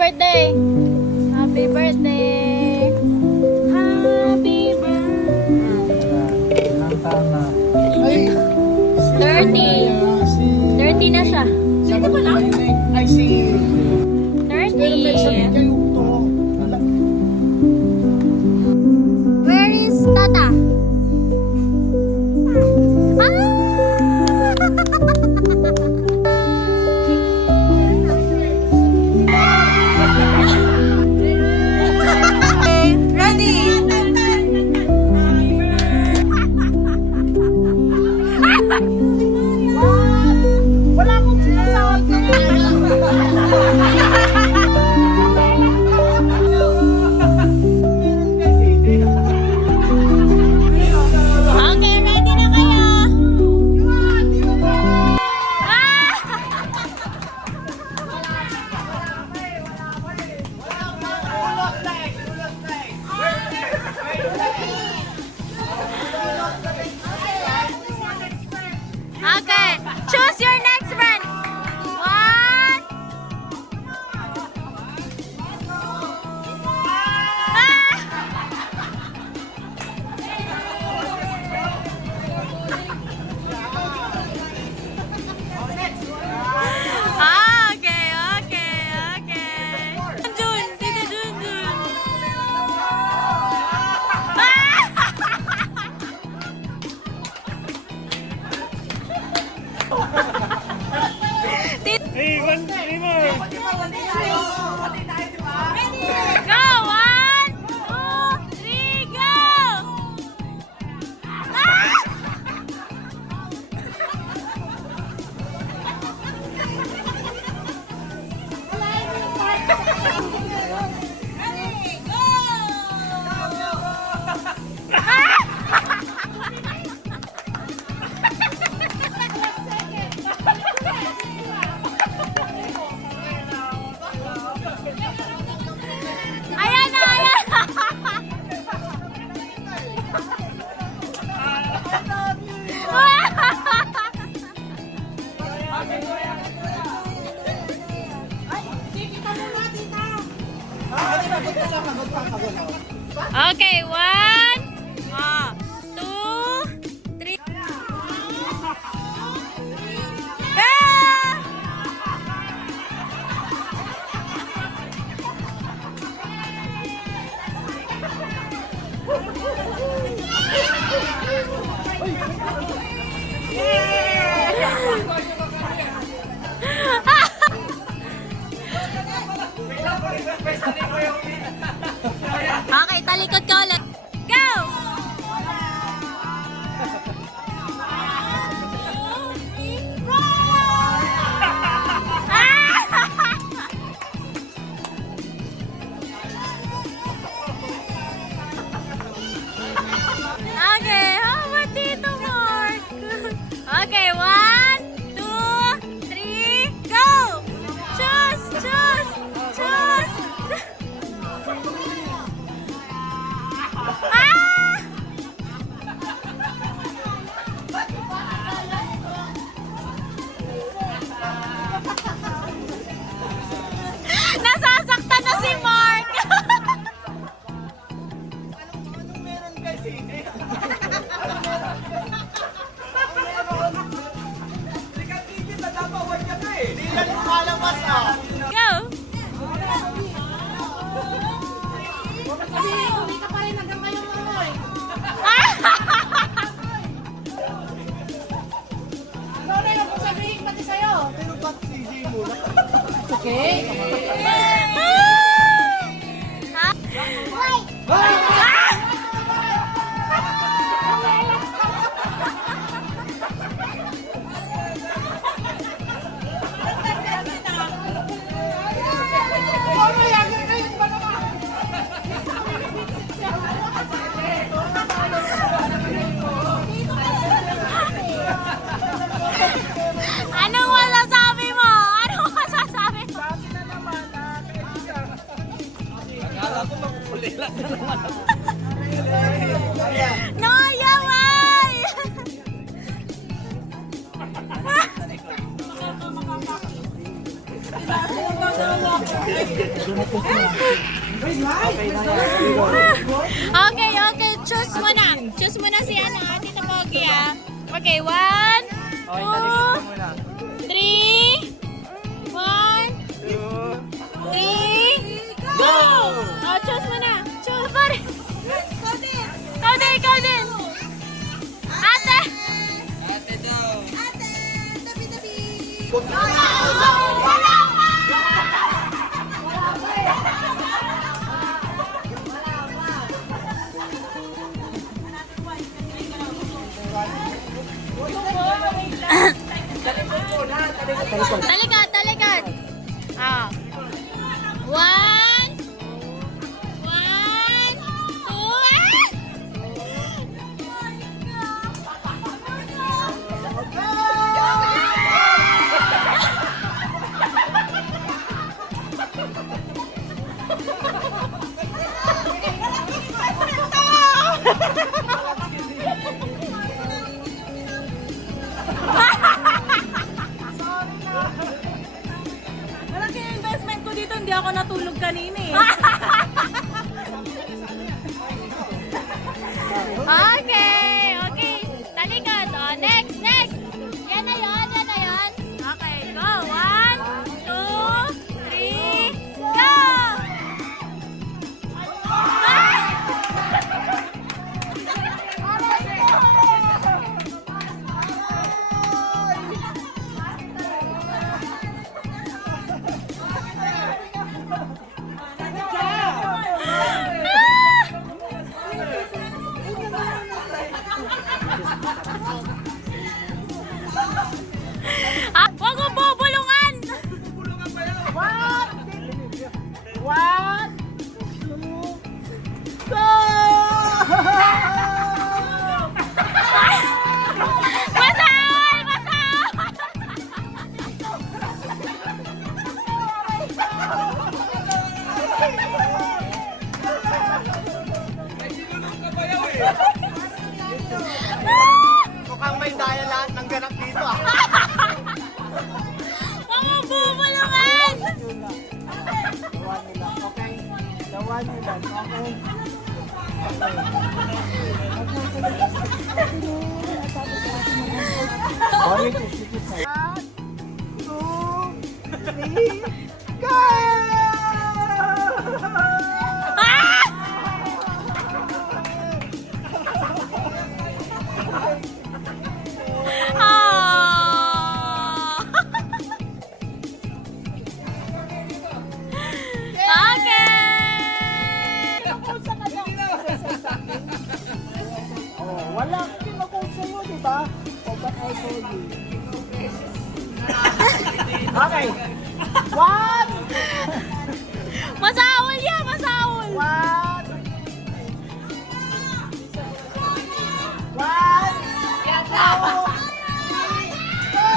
birthday! Happy birthday! Happy birthday! Ilang taon na? 30! 30 na siya. Sino ba na? Ay, si... 30! Where is Tata? Wala akong sinasawag na Okay, ready na kayo? Okay, choose your next friend. One. Okay, okay. Jun, Tita Junjun. Hey, one more! Go! 1, 2, 3, go! Ayan na, ayan na! Okay, 1, 2, 3. Okay, talikod ka ulit. Go! Okay, how about Tito Mark? Okay, 1, 2, 3, go! Choose! Nasasaktan na si Mark! Go! Uwi ka pa rin hanggang ngayon mo eh. Ano na yung sabihin pati sa'yo? Pero ba't si Jay muna? Okay. Anong masasabi mo? Anong masasabi mo? Akala ko magpulilat na naman ako. Noyaway! Okay, okay. Choose mo na. Choose mo na si Tita Pogi, ah. Okay, 1, 2, 3. 1, 2, 3. Go! Oh, choose mo na. Choose. Pare. Ikaw din, ikaw din. Ate! Ate daw. Talikod, talikod. Ah. 1, Malaki yung investment ko dito, hindi ako natulog kanina eh. Okay, okay. Talikod. Oh, next, next. Yan na yun, yan na yun. Okay, go. 1, 2, 3, go! Ah, wag mo bubulungan! One, two, go! Masahol! Masahol! Mukhang may daya lahat ng ganap dito ah. Wag mo bubulungan! Okay. Lawan nyo lang. Okay. One, two, three, go! Ah! Oh, wala hindi mag-coach sa'yo, di ba? O ba't I told you? Okay. One, Masahol yan! Masahol! one, two, three, go!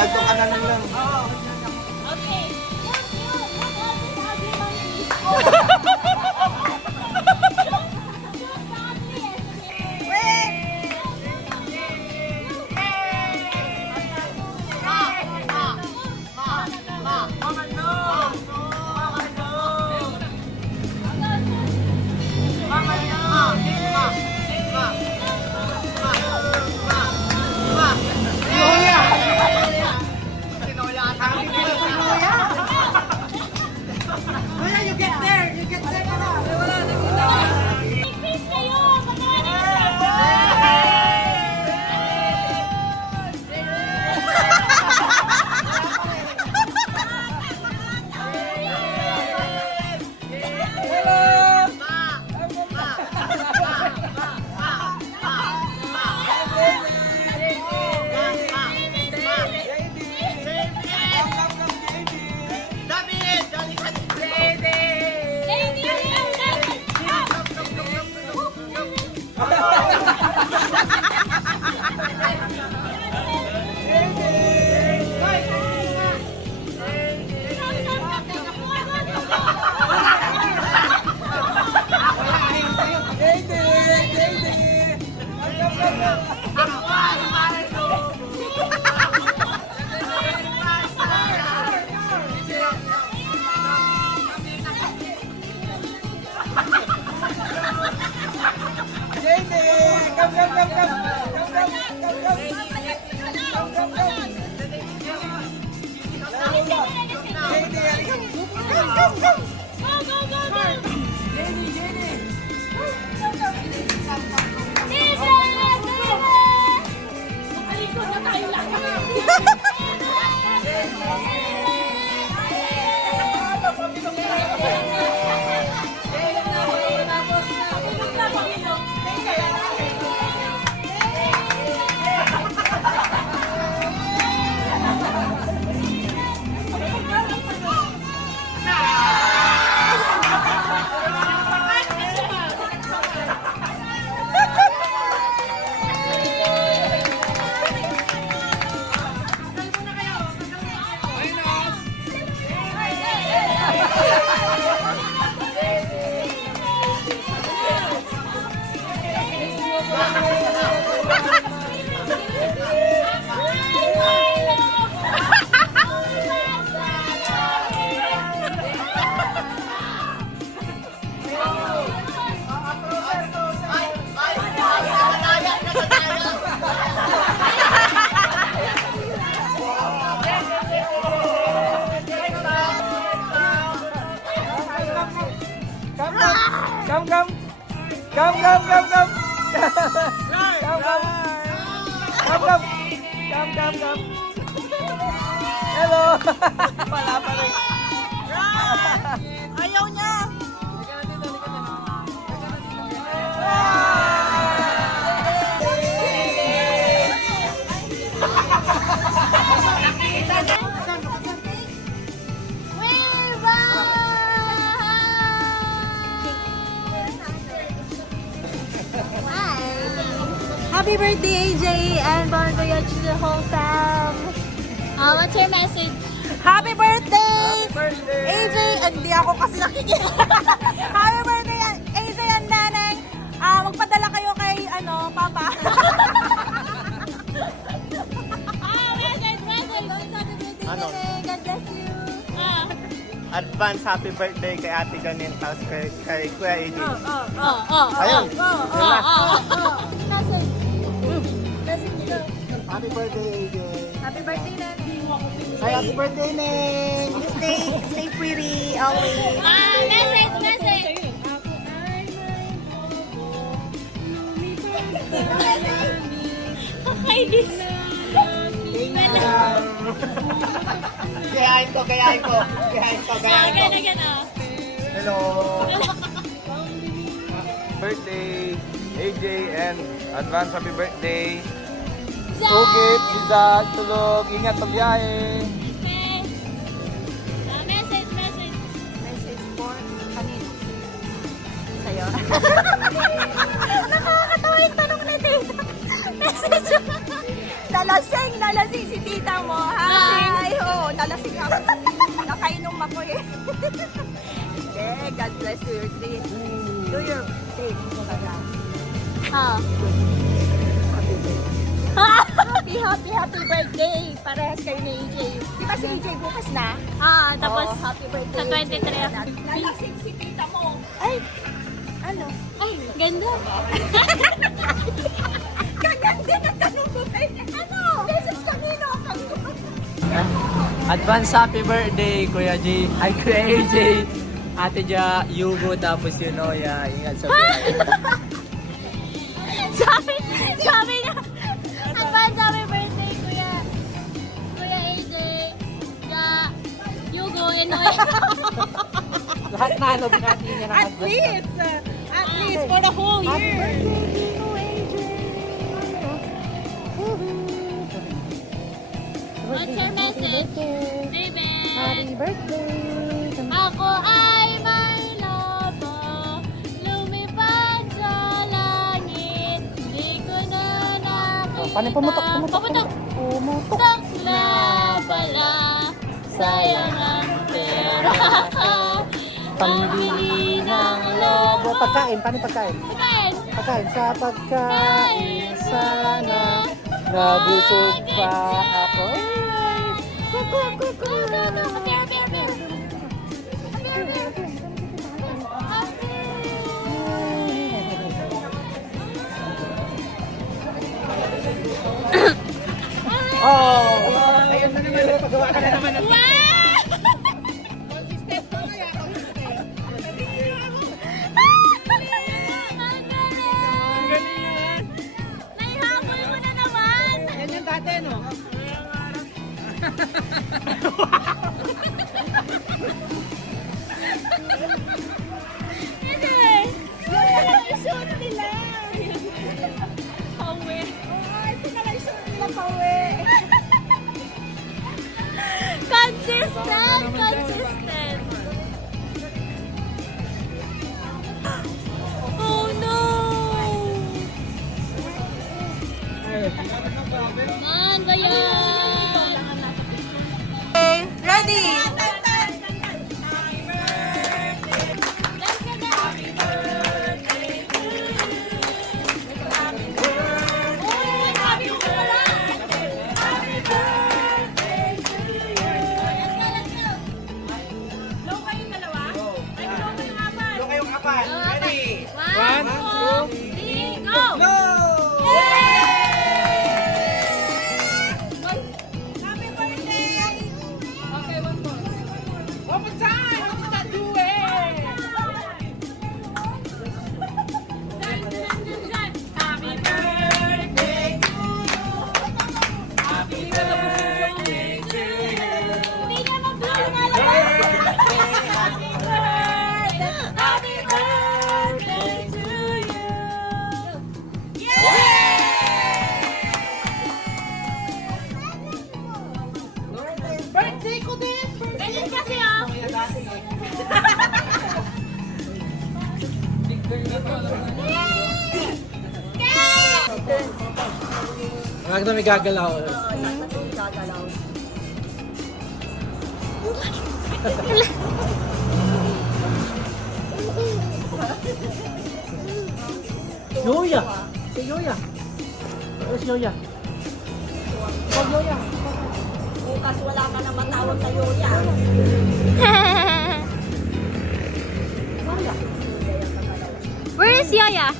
Magdalto ka na lang. Okay. Please kayo! Hello! Wala pa rin. Ayaw niya. Happy birthday, AJ, and born to you to the whole fam. What's your message? Happy birthday! Happy birthday! AJ, hindi ako kasi nakikinig. Happy birthday, AJ and Nanay. Magpadala kayo kay, Papa. Message! Ano? God bless you. Advance happy birthday kay Ate Janine tapos kay Kuya AJ. Oh. Ayun. Yun na. Message. Message ko. Happy birthday, AJ. Happy birthday, Nanay. Hi, happy birthday, Neng. Stay pretty always. Message. Kakainis. Gayahin ko. Again. Hello! Birthday, AJ, and advance happy birthday. Tugit, Dizag, tulog, ingat sa biyahe. Message. Message for kanino? Sa'yo? Nakakatawa yung tanong ni Tita. Message. Nalasing si tita mo. Hi! Oo, nalasing ako. Nakainom ako eh. Okay, God bless you, your dream. Do your thing. Oh. Happy birthday! Parehas kayo ni AJ. Di ba si AJ bukas na? Tapos Happy birthday. sa 23 of Nalasing si tita mo. Ay! Ano? Ay, ganda. Ganyan din ang tanong ko kay ano? Message kanino ang tanong. Advance happy birthday, Kuya G. Hi, Kuya AJ. Ate Ja, Yugo, tapos yun, Noya. Ingat sa buhay. sabi niya, advance happy birthday, Kuya AJ, Ja, Yugo, Enoy. Lahat na, ano, binati niya ng At least for the whole year. What's your message, Raven? Happy birthday! Ako ay may lobo, lumipad sa langit, di ko na nakita. Paano pumutok? Pumutok! Pumutok! Takla pala, sayang ang pera ko. Pambili ng lobo. Pagkain, paano pagkain? Pagkain. Pagkain, sa pagkain sana nabusog pa ako. Oh! Ayun na naman, pagawa ka na naman ng Naihabol mo na naman! Ganyan dati, no? Hindi! Yung isuot nila. Pauwi. Ito na lang isuot nila pauwi. Consistent! Consistent! Oh no! Saan ba yan? Okay, ready? Doon kayong apat. Ready? 1, 2, 3, go! Go! Happy birthday! Okay, one more. One more time! How would that do it? Happy birthday to you! Happy birthday to you! Hindi niya mag-blow na labas! Happy birthday! Happy birthday to you! Birthday ko din! Ganyan kasi oh! Huwag na may gagalaw. Yoya! Si Yoya! Where's Yoya? Oh, Yoya! Bukas wala ka na matawag na Yoya. Where is Yoya?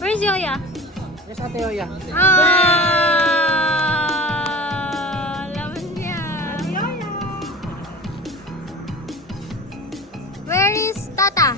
Where is Yoya? Yes, Ate Yoya. Laban niya. Where is Tata?